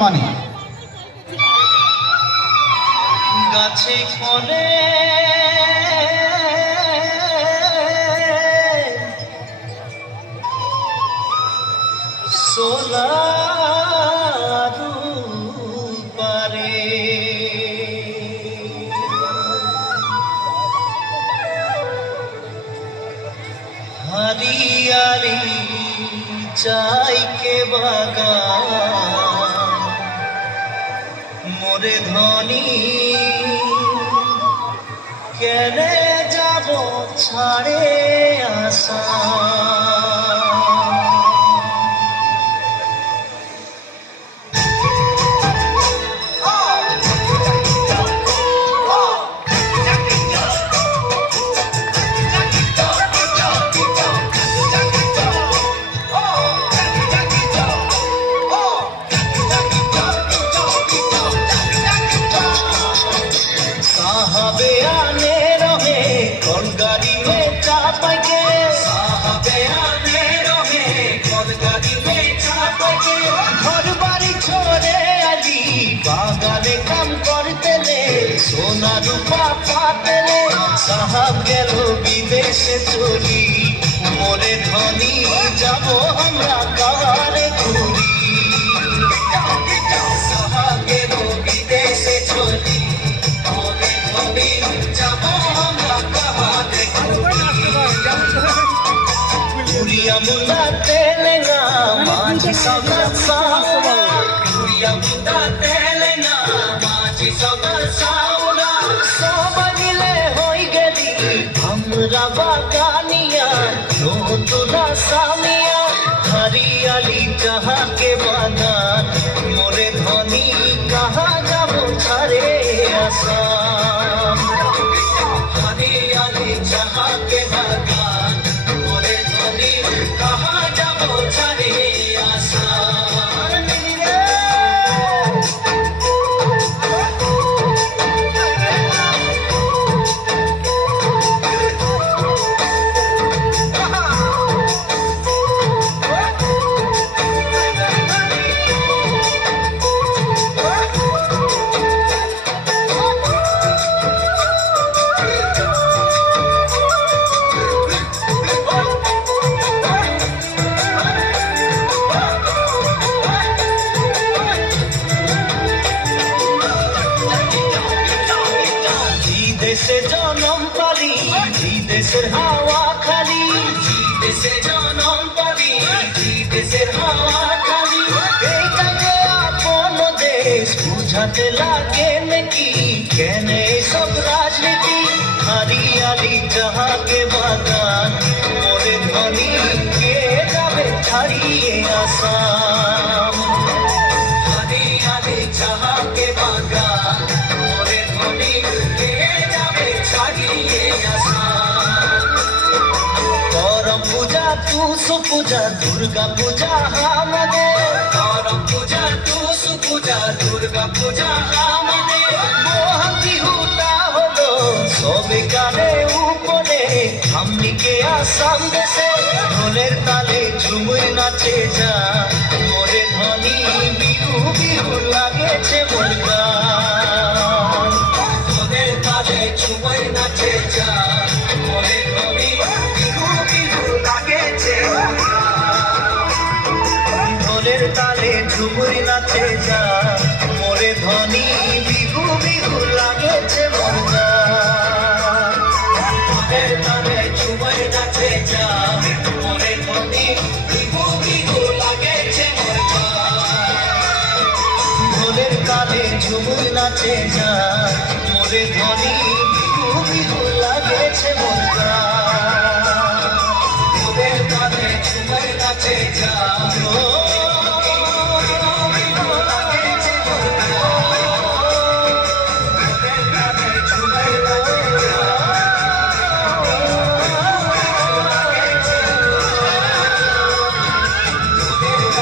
মানে গাছে ফলে সোলারু পারে हरियाली चाय के बागान मोरे धनी केने जाबो छाड़े आशा साहबे आने रहे कौन गाड़ी में चापा के साहबे आने रहे कौन गाड़ी में चापा के घर बाड़ी छोड़े आली बागाने काम करते ले सोना रूपा पाते ले साहब गेलो विदेशे चली मोरे धनी जाबो हमरा कारे घुरी साहब गेलो विदेशे चली Kuria muda telenga maji sagar saura Kuria muda telenga maji sagar saura Sabagile hoi geli hamra bagania notuna samia hariyali jaha ke bagan more dhoni kaha jabo chhare asam hariyali jaha ke bagan more dhoni kaha jabo chhare asam দেশে জনম পালি দেশের হাওয়া খালি দেশে জনম পালি দেশের হাওয়া খালি এইটা যে আপন দেশ বুঝাতে লাগে নাকি কেন সব রাজনীতি হারিয়ালি যাহাকে বাগান মোরে ধনী কে যাবে ছাড়িয়ে আসাম হারিয়ালি যাহাকে বাগান মোরে ধনী करम पूजा तू सुपूजा दुर्गा पूजा हमने करम पूजा तू सुपूजा दुर्गा पूजा हमने मोहन बिहुटा हलो सबे काने ऊपरे हमनी के आसाम देशे ढोलेर ताले झुमुर नाचे जा मोरे धनी बिहु बिहु लागेছে मोर गान ढोलेर ताले झुमुर नाचे जा मोरे धनी बिहु बिहु लागेছে ঢোলের তালে ঝুমুর নাচে যা মোরে ধনী বিহু বিহু লাগেছে মোর গান ঢোলের তালে ঝুমুর নাচে যা মোরে ধনী বিহু বিহু লাগেছে মোর গান ঢোলের তালে ঝুমুর নাচে যা মোরে ধনী